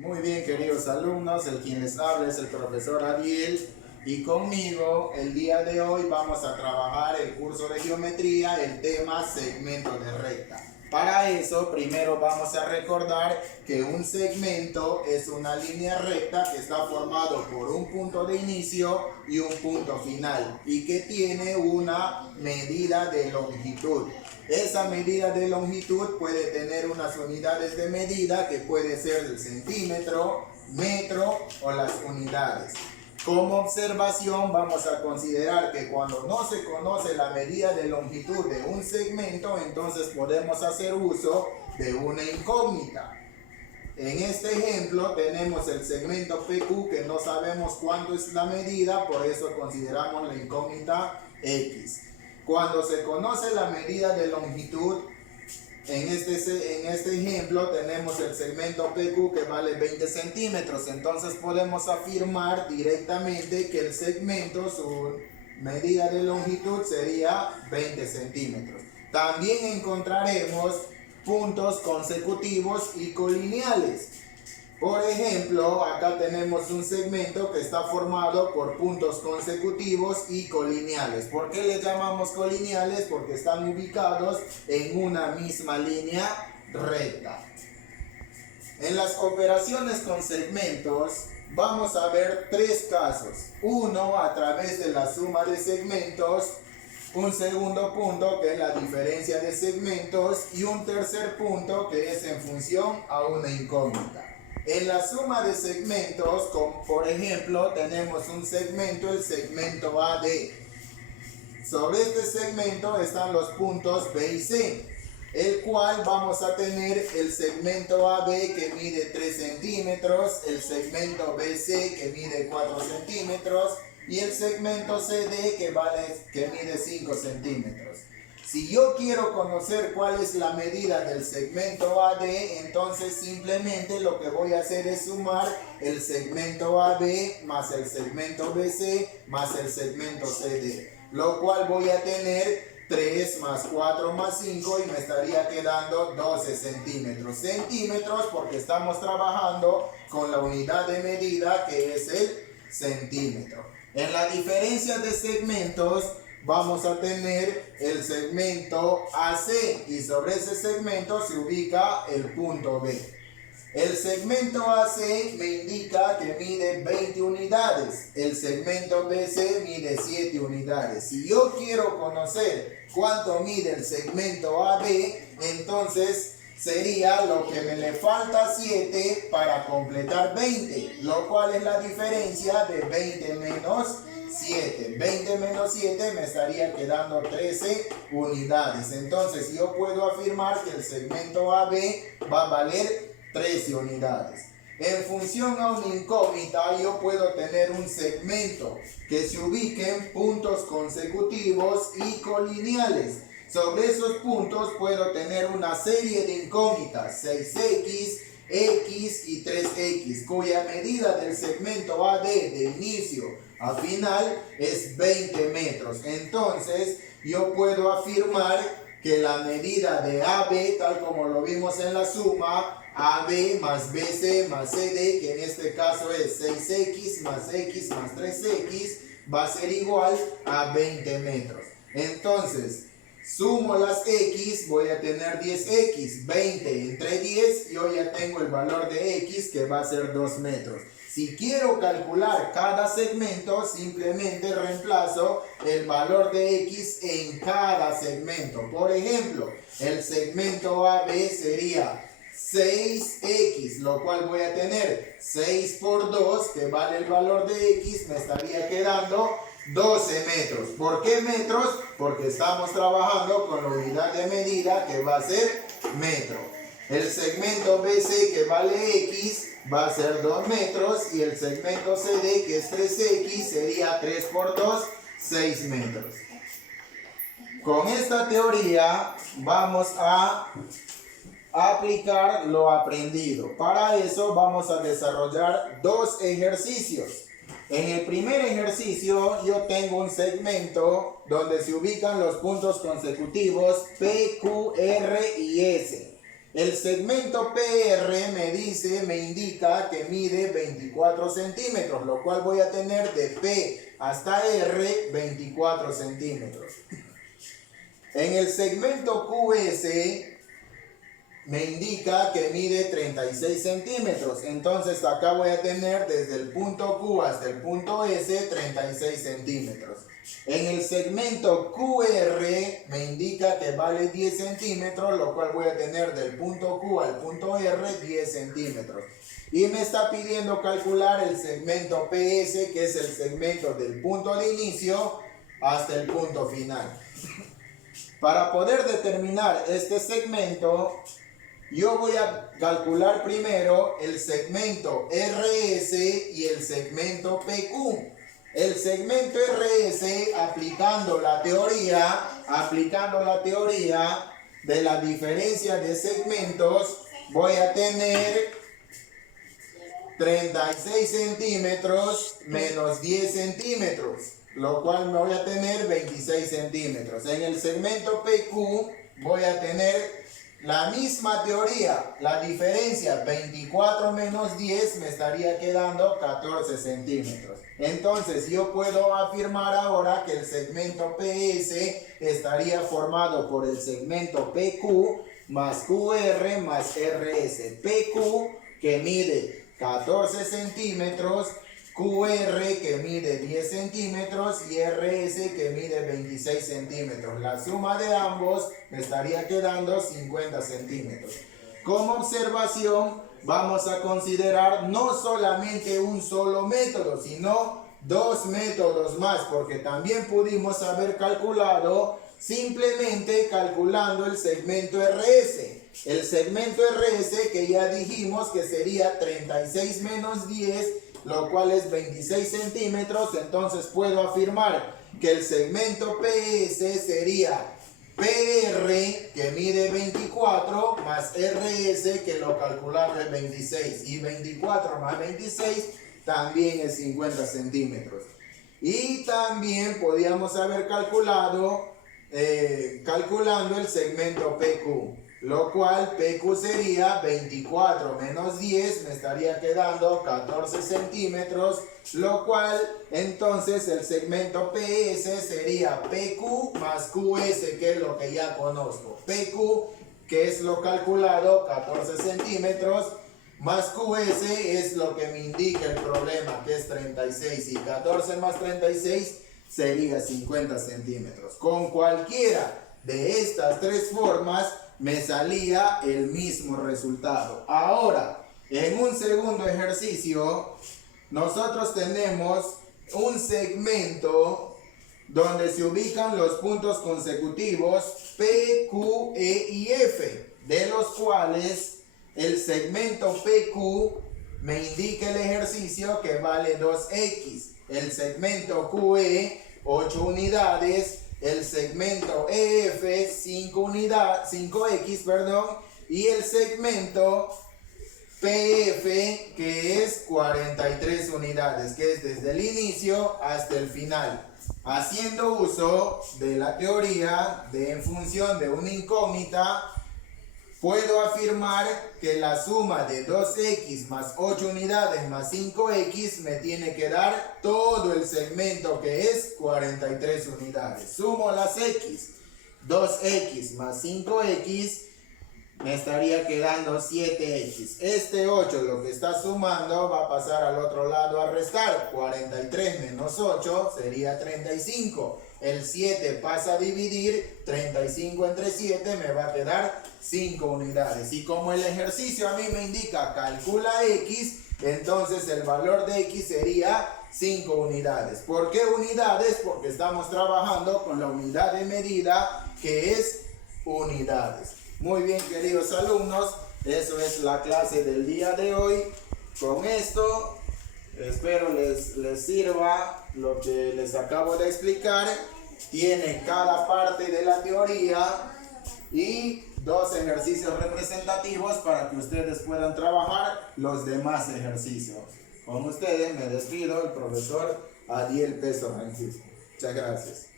Muy bien, queridos alumnos, el quien les habla es el profesor Ariel y conmigo el día de hoy vamos a trabajar el curso de geometría, el tema segmento de recta. Para eso, primero vamos a recordar que un segmento es una línea recta que está formado por un punto de inicio y un punto final y que tiene una medida de longitud. Esa medida de longitud puede tener unas unidades de medida que puede ser el centímetro, metro o las unidades. Como observación vamos a considerar que cuando no se conoce la medida de longitud de un segmento, entonces podemos hacer uso de una incógnita. En este ejemplo tenemos el segmento PQ que no sabemos cuánto es la medida, por eso consideramos la incógnita X. Cuando se conoce la medida de longitud, en este ejemplo tenemos el segmento PQ que vale 20 centímetros, entonces podemos afirmar directamente que el segmento, su medida de longitud sería 20 centímetros. También encontraremos puntos consecutivos y colineales. Por ejemplo, acá tenemos un segmento que está formado por puntos consecutivos y colineales. ¿Por qué les llamamos colineales? Porque están ubicados en una misma línea recta. En las operaciones con segmentos vamos a ver tres casos. Uno a través de la suma de segmentos, un segundo punto que es la diferencia de segmentos y un tercer punto que es en función a una incógnita. En la suma de segmentos, como por ejemplo, tenemos un segmento, el segmento AD. Sobre este segmento están los puntos B y C, el cual vamos a tener el segmento AB que mide 3 centímetros, el segmento BC que mide 4 centímetros y el segmento CD que mide 5 centímetros. Si yo quiero conocer cuál es la medida del segmento AD, entonces simplemente lo que voy a hacer es sumar el segmento AB más el segmento BC más el segmento CD, lo cual voy a tener 3 más 4 más 5 y me estaría quedando 12 centímetros. Centímetros porque estamos trabajando con la unidad de medida que es el centímetro. En la diferencia de segmentos vamos a tener el segmento AC y sobre ese segmento se ubica el punto B. El segmento AC me indica que mide 20 unidades, el segmento BC mide 7 unidades. Si yo quiero conocer cuánto mide el segmento AB, entonces sería lo que me le falta 7 para completar 20, lo cual es la diferencia de 20 menos 7. 20 menos 7 me estaría quedando 13 unidades. Entonces yo puedo afirmar que el segmento AB va a valer 13 unidades. En función a una incógnita, yo puedo tener un segmento que se ubique en puntos consecutivos y colineales. Sobre esos puntos puedo tener una serie de incógnitas, 6x, x y 3x, cuya medida del segmento AD de inicio a final es 20 metros. Entonces, yo puedo afirmar que la medida de AB, tal como lo vimos en la suma, AB más BC más CD, que en este caso es 6x más x más 3x, va a ser igual a 20 metros. Entonces, sumo las x, voy a tener 10x, 20 entre 10, yo ya tengo el valor de x que va a ser 2 metros. Si quiero calcular cada segmento, simplemente reemplazo el valor de x en cada segmento. Por ejemplo, el segmento AB sería 6x, lo cual voy a tener 6 por 2, que vale el valor de x, me estaría quedando 12 metros. ¿Por qué metros? Porque estamos trabajando con la unidad de medida que va a ser metro. El segmento BC que vale x va a ser 2 metros y el segmento CD que es 3x sería 3 por 2, 6 metros. Con esta teoría vamos a aplicar lo aprendido. Para eso vamos a desarrollar dos ejercicios. En el primer ejercicio yo tengo un segmento donde se ubican los puntos consecutivos P, Q, R y S. El segmento PR me indica que mide 24 centímetros, lo cual voy a tener de P hasta R 24 centímetros. En el segmento QS me indica que mide 36 centímetros. Entonces acá voy a tener desde el punto Q hasta el punto S 36 centímetros. En el segmento QR me indica que vale 10 centímetros, lo cual voy a tener del punto Q al punto R 10 centímetros. Y me está pidiendo calcular el segmento PS, que es el segmento del punto de inicio hasta el punto final. Para poder determinar este segmento, yo voy a calcular primero el segmento RS y el segmento PQ. El segmento RS, aplicando la teoría de la diferencia de segmentos, voy a tener 36 centímetros menos 10 centímetros, lo cual me voy a tener 26 centímetros. En el segmento PQ voy a tener la misma teoría, la diferencia 24 menos 10 me estaría quedando 14 centímetros. Entonces yo puedo afirmar ahora que el segmento PS estaría formado por el segmento PQ más QR más RS. PQ que mide 14 centímetros, QR que mide 10 centímetros y RS que mide 26 centímetros. La suma de ambos me estaría quedando 50 centímetros. Como observación, vamos a considerar no solamente un solo método, sino dos métodos más, porque también pudimos haber calculado simplemente calculando el segmento RS. El segmento RS que ya dijimos que sería 36 menos 10, lo cual es 26 centímetros. Entonces puedo afirmar que el segmento PS sería PR, que mide 24, más RS, que lo calculamos es 26. Y 24 más 26 también es 50 centímetros. Y también podíamos haber calculando el segmento PQ. Lo cual PQ sería 24 menos 10, me estaría quedando 14 centímetros, lo cual entonces el segmento PS sería PQ más QS, que es lo que ya conozco. PQ, que es lo calculado, 14 centímetros, más QS es lo que me indica el problema, que es 36, y 14 más 36 sería 50 centímetros. Con cualquiera de estas tres formas me salía el mismo resultado. Ahora, en un segundo ejercicio, nosotros tenemos un segmento donde se ubican los puntos consecutivos P, Q, E y F, de los cuales el segmento PQ me indica el ejercicio que vale 2x, el segmento QE 8 unidades, el segmento EF 5x, y el segmento PF que es 43 unidades, que es desde el inicio hasta el final. Haciendo uso de la teoría de en función de una incógnita, puedo afirmar que la suma de 2x más 8 unidades más 5x me tiene que dar todo el segmento, que es 43 unidades. Sumo las x. 2x más 5x me estaría quedando 7x. Este 8, lo que está sumando, va a pasar al otro lado a restar. 43 menos 8 sería 35. El 7 pasa a dividir, 35 entre 7 me va a quedar 5 unidades. Y como el ejercicio a mí me indica calcula x, entonces el valor de x sería 5 unidades. ¿Por qué unidades? Porque estamos trabajando con la unidad de medida, que es unidades. Muy bien, queridos alumnos, eso es la clase del día de hoy. Con esto espero les sirva lo que les acabo de explicar. Tiene cada parte de la teoría y dos ejercicios representativos para que ustedes puedan trabajar los demás ejercicios. Con ustedes me despido, el profesor Adiel Peso Francisco. Muchas gracias.